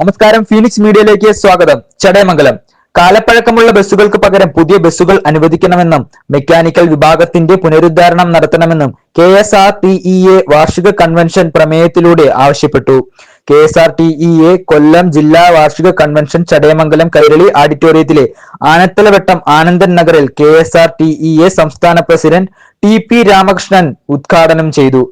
നമസ്കാരം, ഫീനിക്സ് മീഡിയയിലേക്ക് സ്വാഗതം. ചടയമംഗലം കാലപ്പഴക്കമുള്ള ബസ്സുകൾക്ക് പകരം പുതിയ ബസ്സുകൾ അനുവദിക്കണമെന്നും മെക്കാനിക്കൽ വിഭാഗത്തിന്റെ പുനരുദ്ധാരണം നടത്തണമെന്നും KSRTEA വാർഷിക കൺവെൻഷൻ പ്രമേയത്തിലൂടെ ആവശ്യപ്പെട്ടു. KSRTEA കൊല്ലം ജില്ലാ വാർഷിക കൺവെൻഷൻ ചടയമംഗലം കൈരളി ഓഡിറ്റോറിയത്തിലെ ആനത്തലവട്ടം ആനന്ദൻ നഗറിൽ KSRTEA സംസ്ഥാന പ്രസിഡന്റ് TP രാമകൃഷ്ണൻ ഉദ്ഘാടനം ചെയ്തു.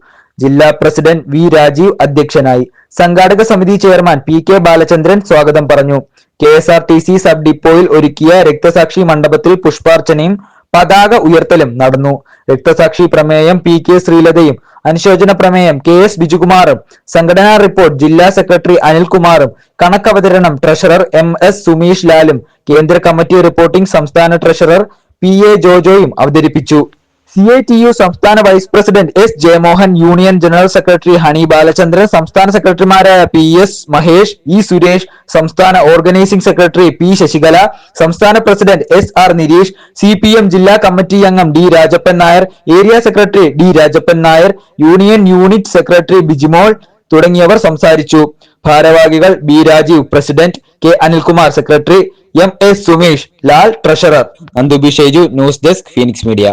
ജില്ലാ പ്രസിഡന്റ് V രാജീവ് അധ്യക്ഷനായി. സംഘാടക സമിതി ചെയർമാൻ PK ബാലചന്ദ്രൻ സ്വാഗതം പറഞ്ഞു. KSRTC സബ് ഡിപ്പോയിൽ ഒരുക്കിയ രക്തസാക്ഷി മണ്ഡപത്തിൽ പുഷ്പാർച്ചനയും പതാക ഉയർത്തലും നടന്നു. രക്തസാക്ഷി പ്രമേയം PK ശ്രീലതയും അനുശോചന പ്രമേയം KS ബിജുകുമാറും സംഘടനാ റിപ്പോർട്ട് ജില്ലാ സെക്രട്ടറി അനിൽകുമാറും കണക്കവതരണം ട്രഷറർ MS സുമീഷ് ലാലും കേന്ദ്ര കമ്മിറ്റി റിപ്പോർട്ടിംഗ് സംസ്ഥാന ട്രഷറർ PA ജോജോയും അവതരിപ്പിച്ചു. CITU സംസ്ഥാന vice president S Jayamohan, union general secretary Honey Balachandran, സംസ്ഥാന സെക്രട്ടറിമാരായ PS മഹേഷ്, E സുരേഷ്, സംസ്ഥാന ഓർഗനൈസിംഗ് സെക്രട്ടറി P ശശികല, സംസ്ഥാന പ്രസിഡന്റ് SR നിരീഷ്, CPM ജില്ലാ കമ്മിറ്റി അംഗം D Rajappan Nair, area secretary D Rajappan Nair, union unit secretary Bijimol തുടങ്ങിയവർ സംസാരിച്ചു. ഭാരവാഹികൾ B Rajeev president, K Anilkumar secretary, MS Sumesh Lal treasurer. നന്ദുബി Sheju, news desk, Phoenix media.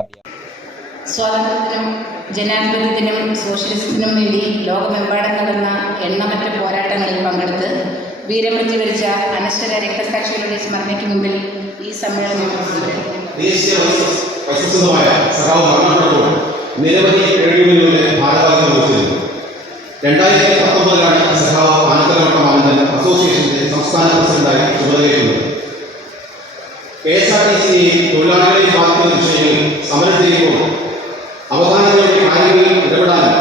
സ്വാതന്ത്ര്യത്തിനും ജനാധിപത്യത്തിനും സോഷ്യലിസത്തിനും വേണ്ടി ലോകമെമ്പാടും നടന്ന എണ്ണമറ്റ പോരാട്ടങ്ങളിൽ പങ്കെടുത്ത് വീരമൃത്യു വരിച്ച അനശ്വര രക്തസാക്ഷികളുടെ സ്മരണയ്ക്ക് മുമ്പിൽ ഈ സമ്മേളനം നിരവധി ട്രേഡ് ഭാരവാഹികൾ വഹിച്ചിരുന്നു. 2019 സഖാവ് ആനന്ദവട്ടം ആനന്ദൻ അസോസിയേഷന്റെ സംസ്ഥാന പ്രസിഡന്റായി ചുമതലയേറ്റു. KSRTC തൊഴിലാളികളെ ബാധിക്കുന്ന വിഷയങ്ങളിൽ സമരം ചെയ്യുമ്പോൾ അവസാനങ്ങളുടെ കാര്യങ്ങളിൽ ഇടപെടാനും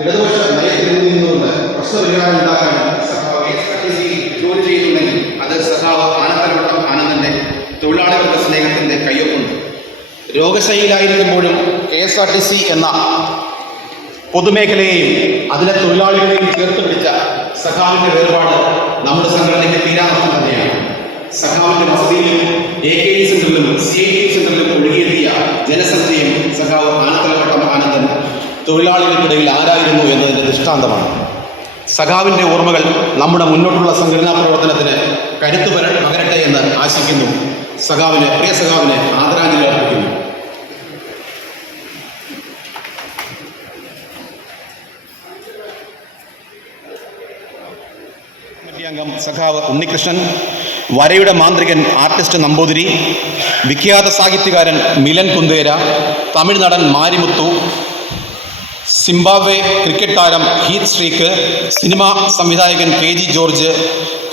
ഇടതുപക്ഷ നയത്തിൽ നിന്നുകൊണ്ട് പ്രശ്നപരിഹാരം ഉണ്ടാക്കാനും സഖാവ് KSRTC ജോലി ചെയ്യുന്നുണ്ടെങ്കിൽ അത് സഖാവ് ആനന്ദവട്ടം ആനന്ദന്റെ തൊഴിലാളികളുടെ സ്നേഹത്തിന്റെ കയ്യൊപ്പുണ്ട്. രോഗശൈലിയിലായിരിക്കുമ്പോഴും KSRTC എന്ന പൊതുമേഖലയെയും അതിലെ തൊഴിലാളികളെയും ചേർത്ത് പിടിച്ച സഖാവിന്റെ വേർപാട് നമ്മുടെ സംഘടനയ്ക്ക് തീരാനഷ്ടം തന്നെയാണ്. സഖാവിന്റെ വസതിയിലും AKE സെന്ററിലും CITU സെന്ററിലും ഒഴുകിയെത്തിയ ജനസംഖ്യയും സഖാവ് ആനത്തലവട്ടം ആനന്ദൻ തൊഴിലാളികൾക്കിടയിൽ ആരായിരുന്നു എന്നതിന്റെ ദൃഷ്ടാന്തമാണ്. സഖാവിന്റെ ഓർമ്മകൾ നമ്മുടെ മുന്നോട്ടുള്ള സംഘടനാ പ്രവർത്തനത്തിന് കരുത്തു പകരട്ടെ എന്ന് ആശിക്കുന്നു. പ്രിയ സഖാവിന് ആദരാഞ്ജലി അർപ്പിക്കുന്നു. അംഗം സഖാവ് ഉണ്ണികൃഷ്ണൻ, വരയുടെ മാന്ത്രികൻ ആർട്ടിസ്റ്റ് നമ്പൂതിരി, വിഖ്യാത സാഹിത്യകാരൻ മിലൻ കുന്തേര, തമിഴ് നടൻ മാരിമുത്തു, സിംബാബ്വെ ക്രിക്കറ്റ് താരം ഹീത്ത് സ്ട്രീക്ക്, സിനിമാ സംവിധായകൻ KG ജോർജ്,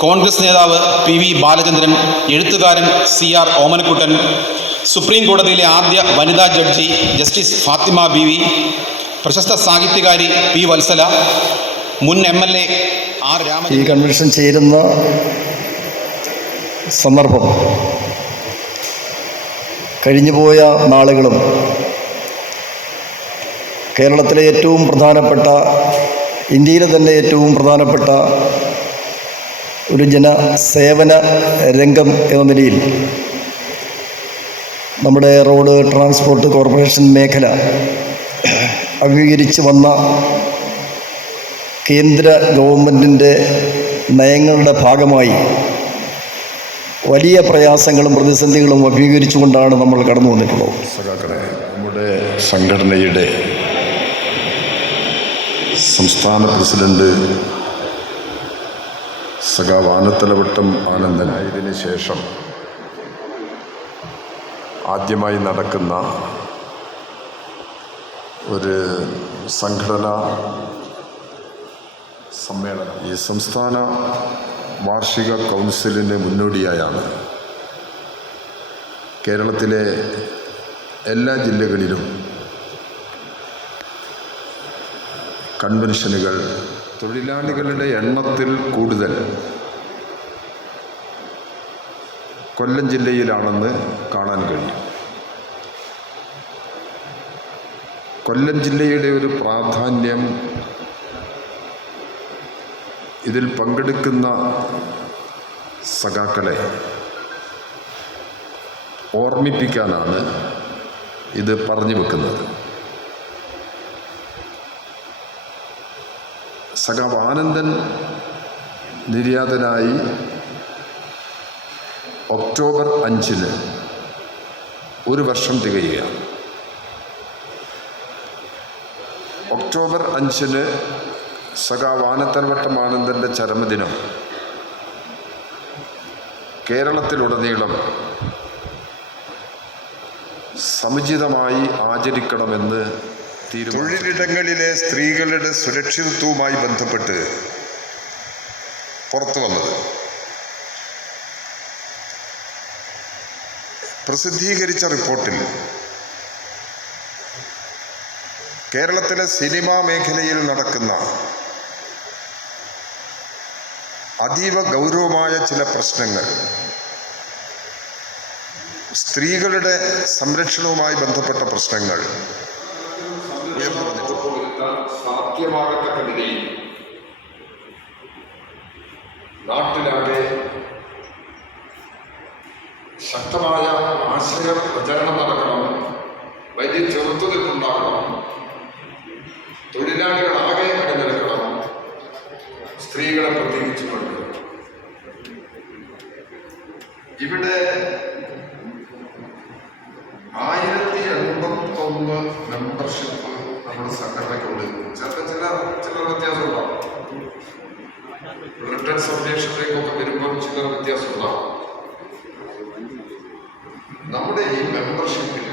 കോൺഗ്രസ് നേതാവ് PV ബാലചന്ദ്രൻ, എഴുത്തുകാരൻ CR ഓമനക്കുട്ടൻ, സുപ്രീം കോടതിയിലെ ആദ്യ വനിതാ ജഡ്ജി ജസ്റ്റിസ് ഫാത്തിമ BV, പ്രശസ്ത സാഹിത്യകാരി P വത്സല, മുൻ MLA R രാമചന്ദ്രൻ. ഈ കൺവെൻഷൻ ചേരുന്ന സന്ദർഭം കഴിഞ്ഞുപോയ നാളുകളും കേരളത്തിലെ ഏറ്റവും പ്രധാനപ്പെട്ട, ഇന്ത്യയിലെ തന്നെ ഏറ്റവും പ്രധാനപ്പെട്ട ഒരു ജനസേവന രംഗം എന്ന നിലയിൽ നമ്മുടെ റോഡ് ട്രാൻസ്പോർട്ട് കോർപ്പറേഷൻ മേഖല അഭിമുഖീകരിച്ച് വന്ന കേന്ദ്ര ഗവൺമെൻറ്റിൻ്റെ നയങ്ങളുടെ ഭാഗമായി വലിയ പ്രയാസങ്ങളും പ്രതിസന്ധികളും അഭിമുഖീകരിച്ചുകൊണ്ടാണ് നമ്മൾ കടന്നു വന്നിട്ടുള്ളത്. സഖാക്കളെ, നമ്മുടെ സംഘടനയുടെ സംസ്ഥാന പ്രസിഡന്റ് സഖാവ് ആനത്തലവട്ടം ആനന്ദനായതിനു ശേഷം ആദ്യമായി നടക്കുന്ന ഒരു സംഘടനാ സമ്മേളനം ഈ സംസ്ഥാന വാർഷിക കൗൺസിലിന് മുന്നോടിയായാണ് കേരളത്തിലെ എല്ലാ ജില്ലകളിലും കൺവെൻഷനുകൾ. തൊഴിലാളികളുടെ എണ്ണത്തിൽ കൂടുതൽ കൊല്ലം ജില്ലയിലാണെന്ന് കാണാൻ കഴിയും. കൊല്ലം ജില്ലയുടെ ഒരു പ്രാധാന്യം ഇതിൽ പങ്കെടുക്കുന്ന സഖാക്കളെ ഓർമ്മിപ്പിക്കാനാണ് ഇത് പറഞ്ഞു വെക്കുന്നത്. സഖാവ് ആനന്ദൻ നിര്യാതനായി ഒക്ടോബർ 5-ന് 1 വർഷം തികയുകയാണ്. ഒക്ടോബർ 5-ന് സഖാവ് ആനത്തലവട്ടം ആനന്ദൻ്റെ ചരമദിനം കേരളത്തിലുടനീളം സമുചിതമായി ആചരിക്കണമെന്ന് തൊഴിലിടങ്ങളിലെ സ്ത്രീകളുടെ സുരക്ഷിതത്വവുമായി ബന്ധപ്പെട്ട് പുറത്തു വന്നത് പ്രസിദ്ധീകരിച്ച റിപ്പോർട്ടിൽ കേരളത്തിലെ സിനിമാ മേഖലയിൽ നടക്കുന്ന അതീവ ഗൗരവമായ ചില പ്രശ്നങ്ങൾ സ്ത്രീകളുടെ സംരക്ഷണവുമായി ബന്ധപ്പെട്ട പ്രശ്നങ്ങൾ സാധ്യമാകത്തക്ക നിലയിൽ നാട്ടിലാകെ ശക്തമായ ആശയ പ്രചരണം നടക്കണം, വലിയ ചെറുത്തുനിൽപ്പുണ്ടാകണം, തൊഴിലാളികളാകെ അണിനിരക്കണം, സ്ത്രീകളെ പ്രത്യേകിച്ച് പഠിക്കണം. ഇവിടെ 1081 മെമ്പർഷിപ്പ് നമ്മുടെ സംഘടനയ്ക്കുണ്ട്. ചില വ്യത്യാസമുണ്ടാകും. റിട്ടേൺ സബ്മിഷനിലേക്കൊക്കെ വരുമ്പോൾ ചില വ്യത്യാസമുണ്ടാകും. നമ്മുടെ ഈ മെമ്പർഷിപ്പിൽ